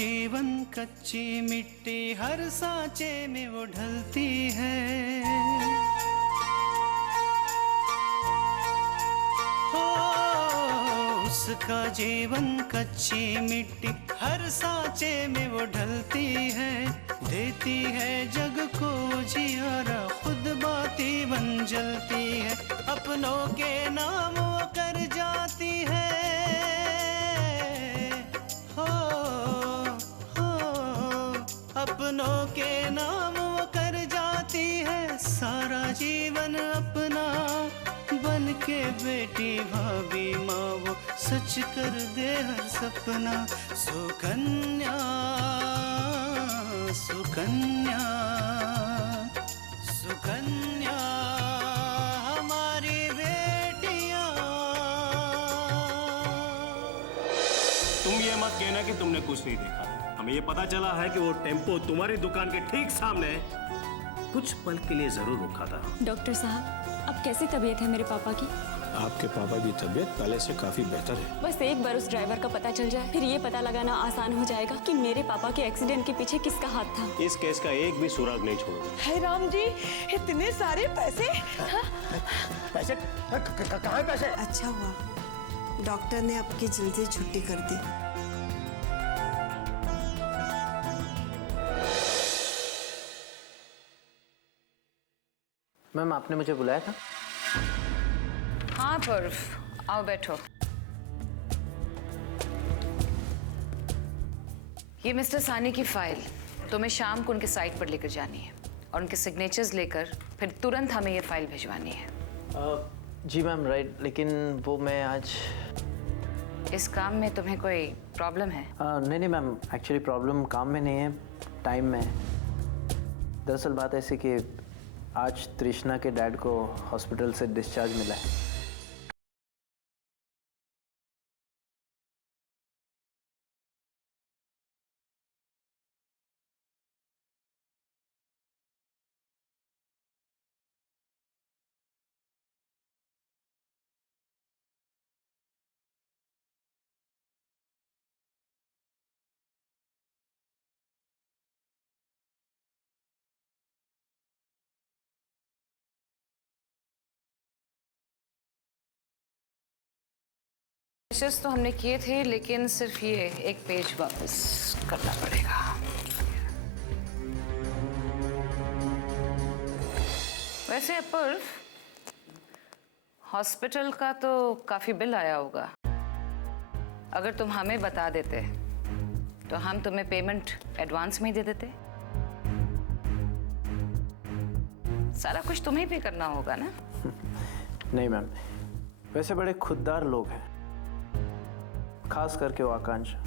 जीवन कच्ची मिट्टी, हर सांचे में वो ढलती है। हो उसका जीवन कच्ची मिट्टी, हर सांचे में वो ढलती है। देती है जग को जियारा, खुद बाती बन जलती है। अपनों के नाम वो कर जाती है। अपनों के नाम वो कर जाती है। सारा जीवन अपना बन के बेटी भाभी माँ वो सच कर दे हर सपना। सुकन्या सुकन्या सुकन्या हमारी बेटियां। तुम ये मत कहना कि तुमने कुछ नहीं देखा। हमें ये पता चला है कि वो टेम्पो तुम्हारी दुकान के ठीक सामने कुछ पल के लिए जरूर रुका था। डॉक्टर साहब, अब कैसी तबीयत है मेरे पापा की? आपके पापा की तबीयत पहले से काफी बेहतर है। बस एक बार उस ड्राइवर का पता चल जाए, फिर ये पता लगाना आसान हो जाएगा कि मेरे पापा के एक्सीडेंट के पीछे किसका हाथ था। इस केस का एक भी सुराग नहीं छोड़ूंगा। हे राम जी, इतने सारे पैसे? पैसे कहाँ है पैसे? अच्छा हुआ डॉक्टर ने आपकी जल्दी छुट्टी कर दी। मैम, आपने मुझे बुलाया था? हाँ पर्व, आओ बैठो। ये मिस्टर सानी की फाइल तुम्हें शाम को उनके साइट पर लेकर जानी है और उनके सिग्नेचर्स लेकर फिर तुरंत हमें ये फाइल भिजवानी है। जी मैम, राइट, लेकिन वो मैं आज... इस काम में तुम्हें कोई प्रॉब्लम है? नहीं मैम, एक्चुअली प्रॉब्लम काम में नहीं है, टाइम में है। दरअसल बात ऐसी कि आज तृष्णा के डैड को हॉस्पिटल से डिस्चार्ज मिला है। तो हमने किए थे, लेकिन सिर्फ ये एक पेज वापस करना पड़ेगा। वैसे अपूर्व, हॉस्पिटल का तो काफी बिल आया होगा। अगर तुम हमें बता देते तो हम तुम्हें पेमेंट एडवांस में ही दे देते। सारा कुछ तुम्हें पे करना होगा ना? नहीं मैम, वैसे बड़े खुददार लोग हैं, खास करके वो आकांक्षा।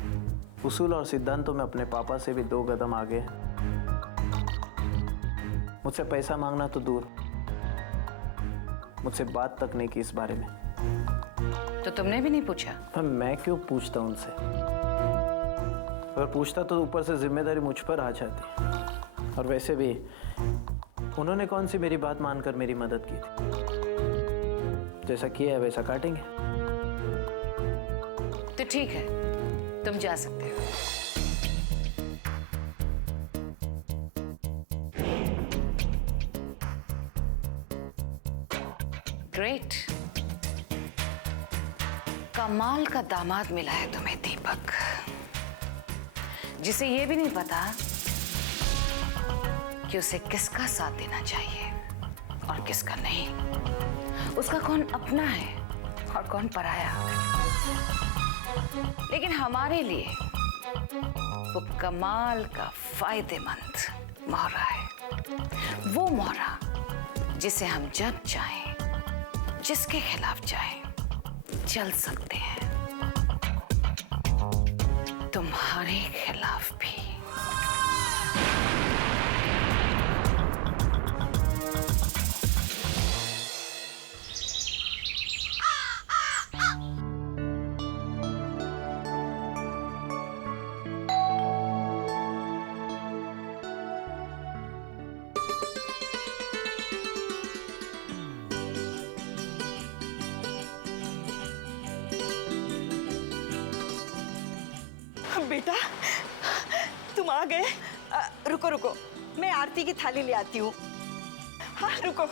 उसूल और सिद्धांतों में अपने पापा से भी 2 कदम आगे है। मुझसे पैसा मांगना तो दूर, मुझसे बात तक नहीं की इस बारे में। तो तुमने भी नहीं पूछा? मैं क्यों पूछता उनसे? अगर पूछता तो ऊपर से जिम्मेदारी मुझ पर आ जाती। और वैसे भी उन्होंने कौन सी मेरी बात मानकर मेरी मदद की थी। जैसा किया है वैसा काटेंगे। तो ठीक है, तुम जा सकते हो। ग्रेट, कमाल का दामाद मिला है तुम्हें दीपक, जिसे ये भी नहीं पता कि उसे किसका साथ देना चाहिए और किसका नहीं, उसका कौन अपना है और कौन पराया। लेकिन हमारे लिए वो कमाल का फायदेमंद मोहरा है। वो मोहरा जिसे हम जब चाहें, जिसके खिलाफ चाहें, चल सकते हैं। तुम्हारे खिलाफ भी। बेटा, आ गए। रुको रुको, मैं आरती की थाली ले आती हूँ। हाँ रुको।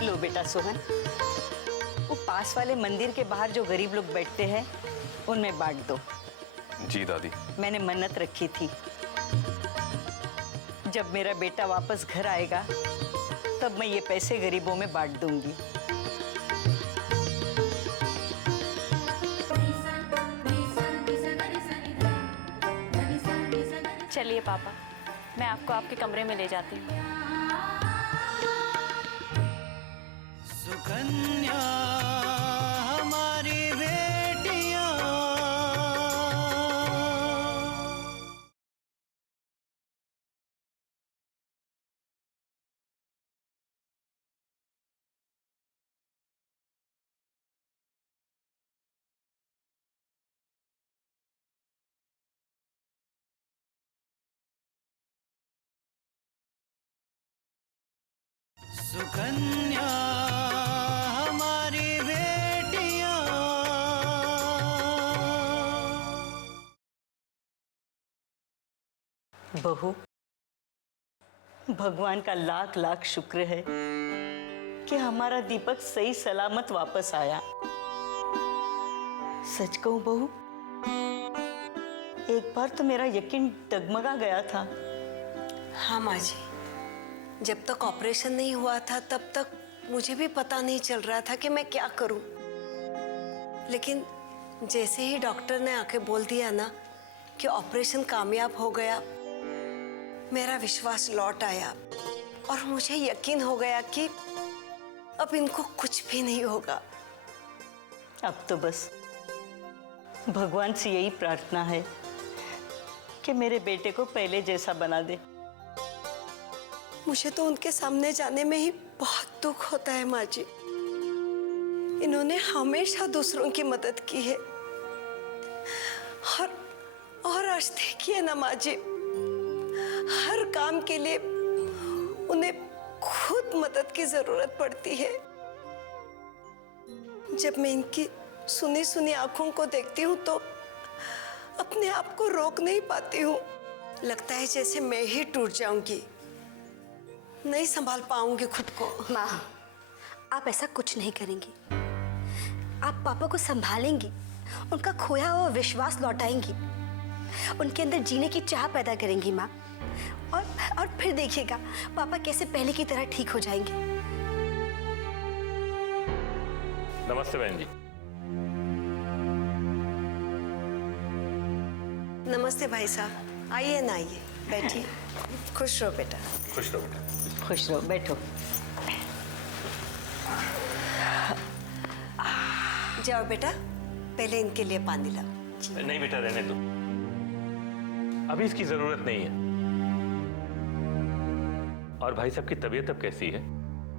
लो बेटा सोहन, वो पास वाले मंदिर के बाहर जो गरीब लोग बैठते हैं उनमें बांट दो। जी दादी। मैंने मन्नत रखी थी, जब मेरा बेटा वापस घर आएगा तब मैं ये पैसे गरीबों में बांट दूंगी। चलिए पापा, मैं आपको आपके कमरे में ले जाती हूँ। सुकन्या हमारी बेटियां। सुकन्या हमारी बेटियां। बहू, भगवान का लाख लाख शुक्र है कि हमारा दीपक सही सलामत वापस आया। सच कहूं बहू, एक बार तो मेरा यकीन डगमगा गया था। हाँ माँ जी, जब तक ऑपरेशन नहीं हुआ था तब तक मुझे भी पता नहीं चल रहा था कि मैं क्या करूं। लेकिन जैसे ही डॉक्टर ने आके बोल दिया ना कि ऑपरेशन कामयाब हो गया, मेरा विश्वास लौट आया और मुझे यकीन हो गया कि अब इनको कुछ भी नहीं होगा। अब तो बस भगवान से यही प्रार्थना है कि मेरे बेटे को पहले जैसा बना दे। मुझे तो उनके सामने जाने में ही बहुत दुख होता है माँ जी। इन्होंने हमेशा दूसरों की मदद की है और आज देखिए ना माँ जी, हर काम के लिए उन्हें खुद मदद की जरूरत पड़ती है। जब मैं इनकी सुनी सुनी आंखों को देखती हूँ तो अपने आप को रोक नहीं पाती हूँ। लगता है जैसे मैं ही टूट जाऊंगी, नहीं संभाल पाऊंगी खुद को। माँ, आप ऐसा कुछ नहीं करेंगी। आप पापा को संभालेंगी, उनका खोया हुआ विश्वास लौटाएंगी, उनके अंदर जीने की चाह पैदा करेंगी माँ। और फिर देखिएगा पापा कैसे पहले की तरह ठीक हो जाएंगे। नमस्ते बहन जी। नमस्ते भाई साहब, आइए ना, आइए बैठिए। खुश रहो बेटा। खुश रहो बेटा। खुश रहो, बैठो। जाओ बेटा, पहले इनके लिए पानी लाओ। नहीं बेटा, रहने दो, अभी इसकी जरूरत नहीं है। और भाई साहब की तबीयत अब कैसी है?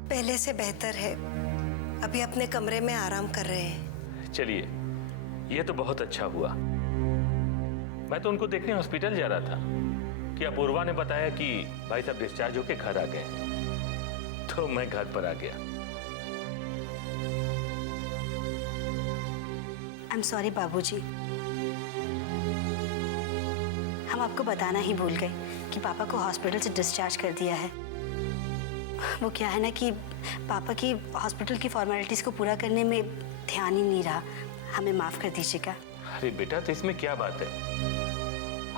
पहले से बेहतर है, अभी अपने कमरे में आराम कर रहे हैं। चलिए, ये तो बहुत अच्छा हुआ। मैं तो उनको देखने हॉस्पिटल जा रहा था कि अपूर्वा ने बताया कि भाई साहब डिस्चार्ज होके घर आ गए, तो मैं घर पर आ गया। आई एम सॉरी बाबूजी, हम आपको बताना ही भूल गए कि पापा को हॉस्पिटल से डिस्चार्ज कर दिया है। वो क्या है ना कि पापा की हॉस्पिटल की फॉर्मेलिटीज को पूरा करने में ध्यान ही नहीं रहा। हमें माफ कर दीजिएगा। अरे बेटा, तो इसमें क्या बात है?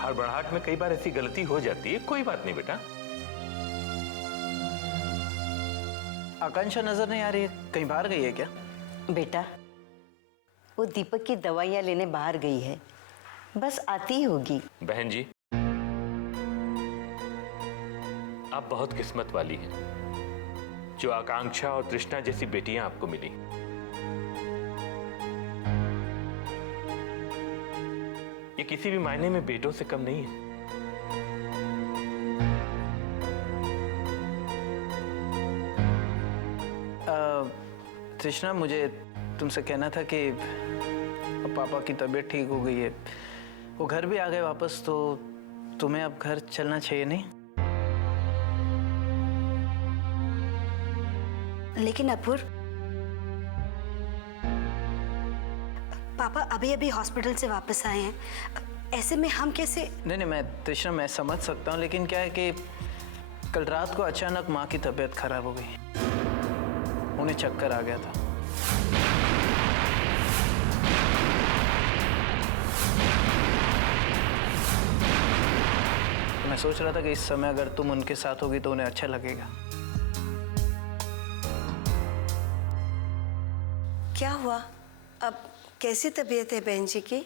हड़बड़ाहट में कई बार ऐसी गलती हो जाती है, कोई बात नहीं बेटा। आकांक्षा नजर नहीं आ रही है, कहीं बाहर गई है क्या? बेटा, वो दीपक की दवाइयाँ लेने बाहर गई है, बस आती ही होगी। बहन जी, आप बहुत किस्मत वाली हैं जो आकांक्षा और तृष्णा जैसी बेटियां आपको मिली। ये किसी भी मायने में बेटों से कम नहीं है। तृष्णा, मुझे तुमसे कहना था कि अब पापा की तबीयत ठीक हो गई है, वो घर भी आ गए वापस, तो तुम्हें अब घर चलना चाहिए नहीं? लेकिन अपूर, पापा अभी अभी हॉस्पिटल से वापस आए हैं, ऐसे में हम कैसे? नहीं, मैं तृष्णा, मैं समझ सकता हूँ, लेकिन क्या है कि कल रात को अचानक माँ की तबीयत खराब हो गई, उन्हें चक्कर आ गया था। तो मैं सोच रहा था कि इस समय अगर तुम उनके साथ होगी तो उन्हें अच्छा लगेगा। क्या हुआ? अब कैसी तबीयत है बहन जी की?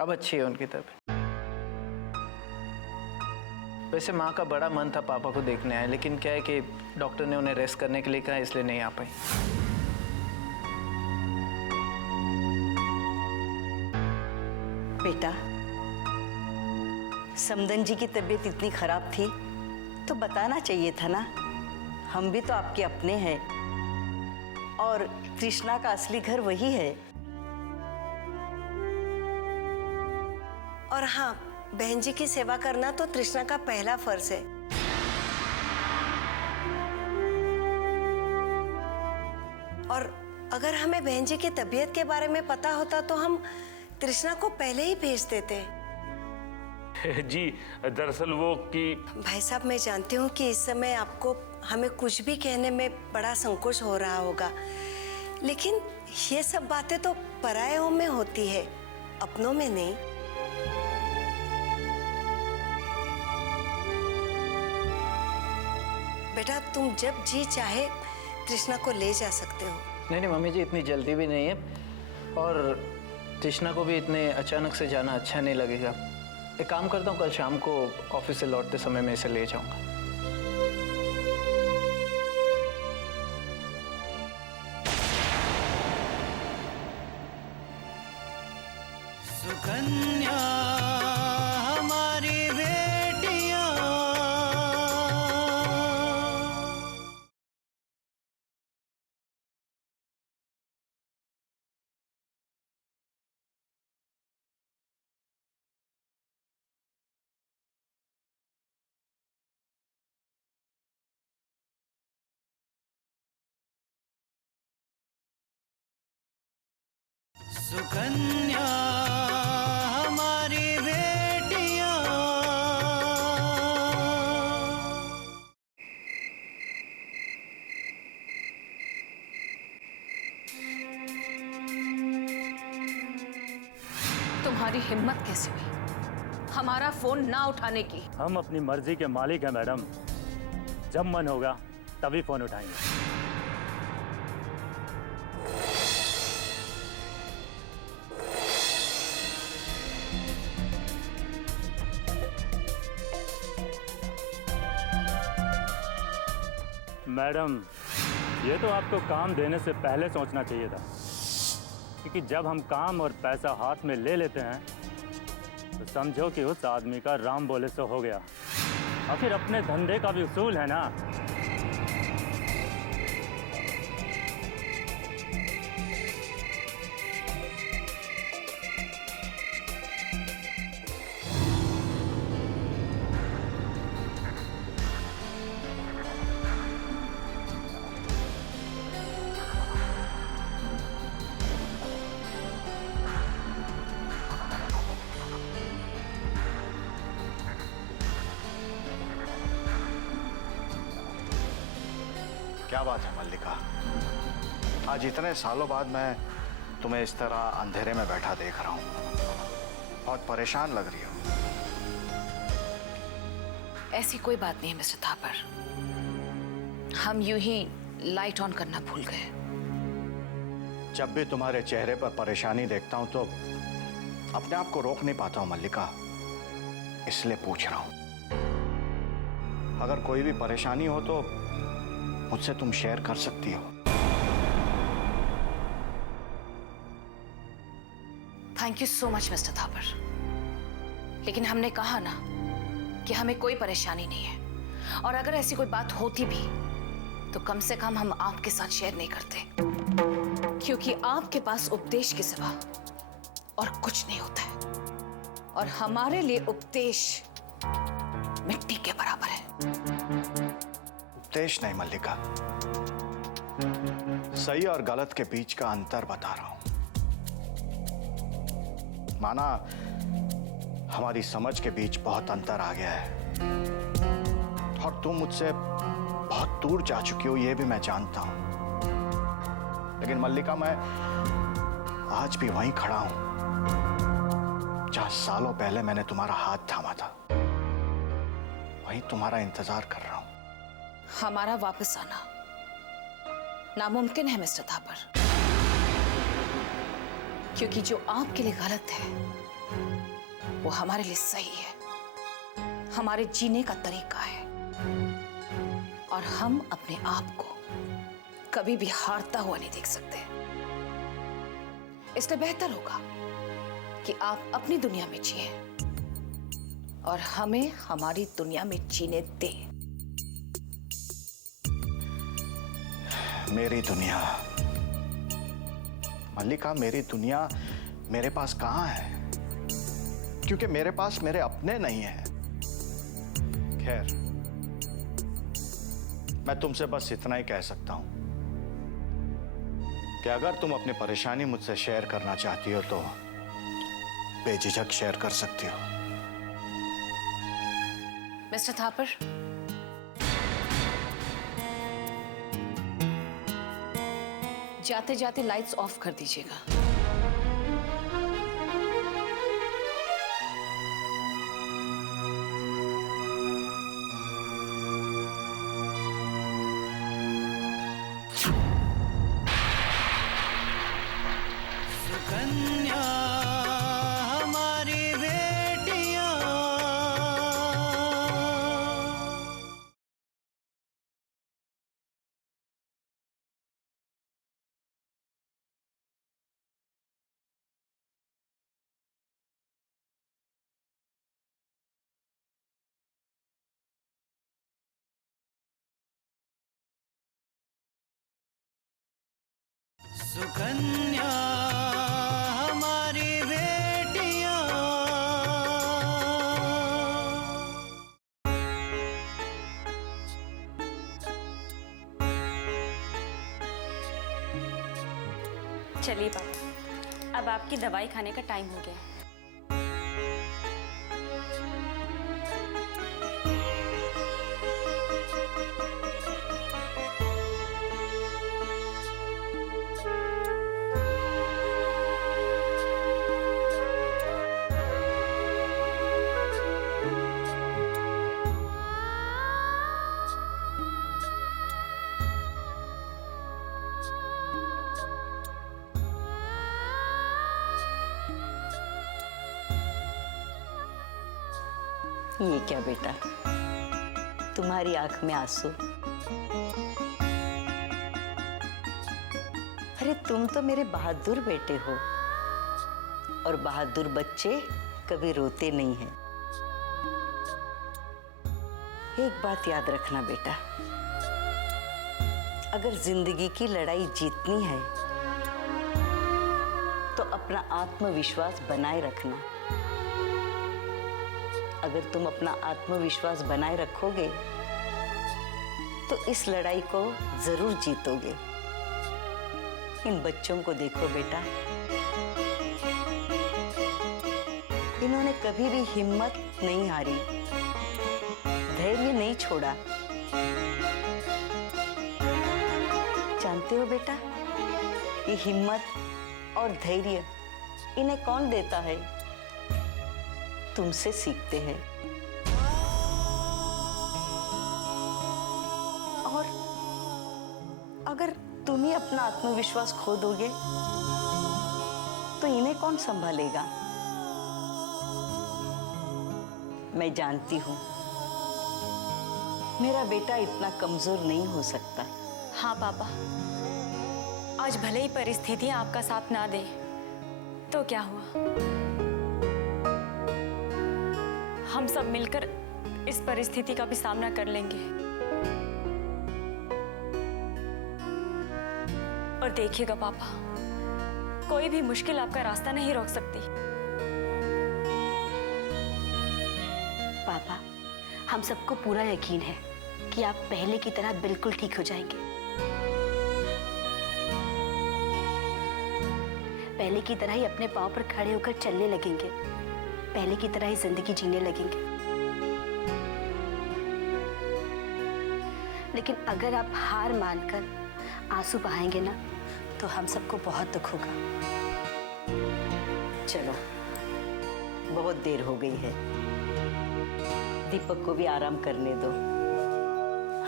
अब अच्छी है उनकी तबीयत। वैसे माँ का बड़ा मन था पापा को देखने आए, लेकिन क्या है कि डॉक्टर ने उन्हें रेस्ट करने के लिए कहा, इसलिए नहीं आ पाई। बेटा, समदन जी की तबीयत इतनी खराब थी तो बताना चाहिए था ना, हम भी तो आपके अपने हैं और तृष्णा का असली घर वही है। और हाँ, बहन जी की सेवा करना तो तृष्णा का पहला फर्ज है। और अगर हमें बहन जी की तबीयत के बारे में पता होता तो हम तृष्णा को पहले ही भेज देते। जी, दरअसल वो कि भाई साहब, मैं जानती हूँ कि इस समय आपको हमें कुछ भी कहने में बड़ा संकोच हो रहा होगा, लेकिन ये सब बातें तो परायों में होती है, अपनों में नहीं। बेटा, तुम जब जी चाहे तृष्णा को ले जा सकते हो। नहीं मम्मी जी, इतनी जल्दी भी नहीं है, और तृष्णा को भी इतने अचानक से जाना अच्छा नहीं लगेगा। एक काम करता हूँ, कल शाम को ऑफिस से लौटते समय मैं इसे ले जाऊंगा। सुकन्या हमारी बेटियां, सुकन्या हमारी बेटियां। तुम्हारी हिम्मत कैसे हुई हमारा फोन ना उठाने की? हम अपनी मर्जी के मालिक हैं मैडम, जब मन होगा तभी फोन उठाएंगे। मैडम, ये तो आपको काम देने से पहले सोचना चाहिए था, क्योंकि जब हम काम और पैसा हाथ में ले लेते हैं तो समझो कि उस आदमी का राम बोले सो हो गया। आखिर अपने धंधे का भी उसूल है ना। क्या बात है मल्लिका, आज इतने सालों बाद मैं तुम्हें इस तरह अंधेरे में बैठा देख रहा हूँ। बहुत परेशान लग रही हो। ऐसी कोई बात नहीं है मिस्टर थापर। हम यूं ही लाइट ऑन करना भूल गए। जब भी तुम्हारे चेहरे पर परेशानी देखता हूं तो अपने आप को रोक नहीं पाता हूं मल्लिका, इसलिए पूछ रहा हूं। अगर कोई भी परेशानी हो तो मुझसे तुम शेयर कर सकती हो। Thank you so much mister Thapar, लेकिन हमने कहा ना कि हमें कोई परेशानी नहीं है, और अगर ऐसी कोई बात होती भी तो कम से कम हम आपके साथ शेयर नहीं करते, क्योंकि आपके पास उपदेश के सिवा और कुछ नहीं होता है, और हमारे लिए उपदेश मिट्टी के बराबर है। उपदेश नहीं मल्लिका, सही और गलत के बीच का अंतर बता रहा हूं। माना हमारी समझ के बीच बहुत अंतर आ गया है, और तुम मुझसे बहुत दूर जा चुकी हो ये भी मैं जानता हूं, लेकिन मल्लिका मैं आज भी वहीं खड़ा हूं जहां सालों पहले मैंने तुम्हारा हाथ थामा था। वहीं तुम्हारा इंतजार कर रहा हूं। हमारा वापस आना नामुमकिन है मिस्टर थापर, क्योंकि जो आपके लिए गलत है वो हमारे लिए सही है, हमारे जीने का तरीका है, और हम अपने आप को कभी भी हारता हुआ नहीं देख सकते। इसलिए बेहतर होगा कि आप अपनी दुनिया में जिए और हमें हमारी दुनिया में जीने दें। मेरी दुनिया मल्लिका, मेरी दुनिया मेरे पास कहां है, क्योंकि मेरे पास मेरे अपने नहीं है। खैर, मैं तुमसे बस इतना ही कह सकता हूं कि अगर तुम अपनी परेशानी मुझसे शेयर करना चाहती हो तो बेझिझक शेयर कर सकती हो। मिस्टर थापर, जाते जाते लाइट्स ऑफ कर दीजिएगा। सुकन्या हमारी बेटियां, सुकन्या हमारी बेटियां। चलिए पापा, अब आपकी दवाई खाने का टाइम हो गया है। ये क्या बेटा, तुम्हारी आंख में आंसू? अरे तुम तो मेरे बहादुर बेटे हो, और बहादुर बच्चे कभी रोते नहीं हैं। एक बात याद रखना बेटा, अगर जिंदगी की लड़ाई जीतनी है तो अपना आत्मविश्वास बनाए रखना। अगर तुम अपना आत्मविश्वास बनाए रखोगे तो इस लड़ाई को जरूर जीतोगे। इन बच्चों को देखो बेटा, इन्होंने कभी भी हिम्मत नहीं हारी, धैर्य नहीं छोड़ा। जानते हो बेटा, ये हिम्मत और धैर्य इन्हें कौन देता है? तुमसे सीखते हैं। और अगर तुम ही अपना आत्मविश्वास खो दोगे तो इन्हें कौन संभालेगा? मैं जानती हूं मेरा बेटा इतना कमजोर नहीं हो सकता। हाँ पापा, आज भले ही परिस्थितियां आपका साथ ना दे तो क्या हुआ, हम सब मिलकर इस परिस्थिति का भी सामना कर लेंगे। और देखिएगा पापा, कोई भी मुश्किल आपका रास्ता नहीं रोक सकती। पापा, हम सबको पूरा यकीन है कि आप पहले की तरह बिल्कुल ठीक हो जाएंगे। पहले की तरह ही अपने पांव पर खड़े होकर चलने लगेंगे, पहले की तरह ही जिंदगी जीने लगेंगे। लेकिन अगर आप हार मानकर आंसू बहाएंगे ना तो हम सबको बहुत दुख होगा। चलो, बहुत देर हो गई है, दीपक को भी आराम करने दो,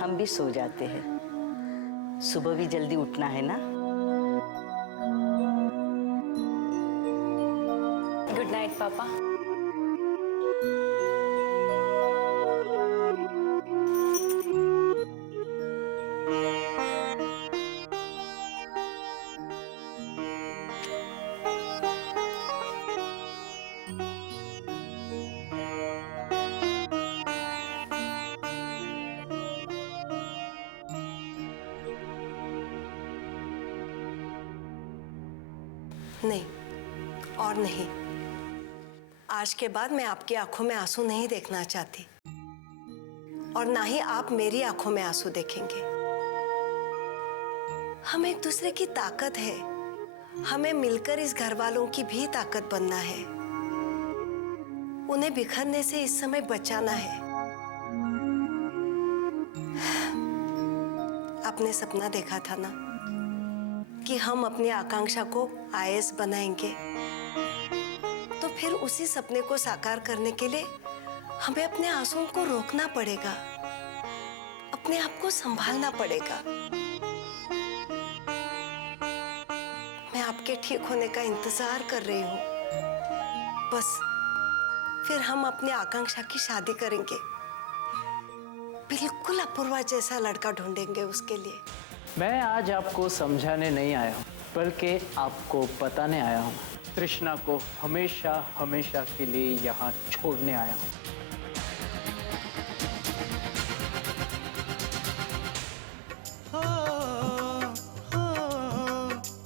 हम भी सो जाते हैं। सुबह भी जल्दी उठना है ना। गुड नाइट पापा। नहीं और नहीं, आज के बाद मैं आपकी आंखों में आंसू नहीं देखना चाहती और ना ही आप मेरी आंखों में आंसू देखेंगे। हम एक दूसरे की ताकत है, हमें मिलकर इस घर वालों की भी ताकत बनना है, उन्हें बिखरने से इस समय बचाना है। आपने सपना देखा था ना कि हम अपनी आकांक्षा को आईएएस बनाएंगे, तो फिर उसी सपने को साकार करने के लिए हमें अपने आंसुओं को रोकना पड़ेगा, अपने आप को संभालना पड़ेगा। मैं आपके ठीक होने का इंतजार कर रही हूँ, बस फिर हम अपनी आकांक्षा की शादी करेंगे, बिल्कुल अपूर्वा जैसा लड़का ढूंढेंगे उसके लिए। मैं आज आपको समझाने नहीं आया हूँ, बल्कि आपको बताने आया हूँ। कृष्णा को हमेशा हमेशा के लिए यहाँ छोड़ने आया हूँ।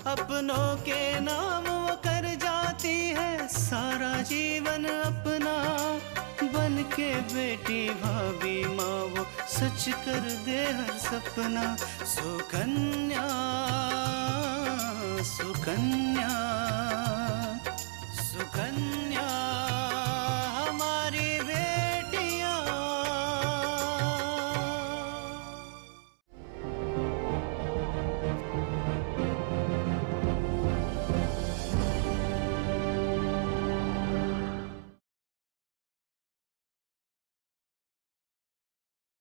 अपनों के नाम वो कर जाती है सारा जीवन अपना, बन के बेटी भाभी माँ वो सच कर दे हर सपना। सुकन्या सुकन्या सुकन्या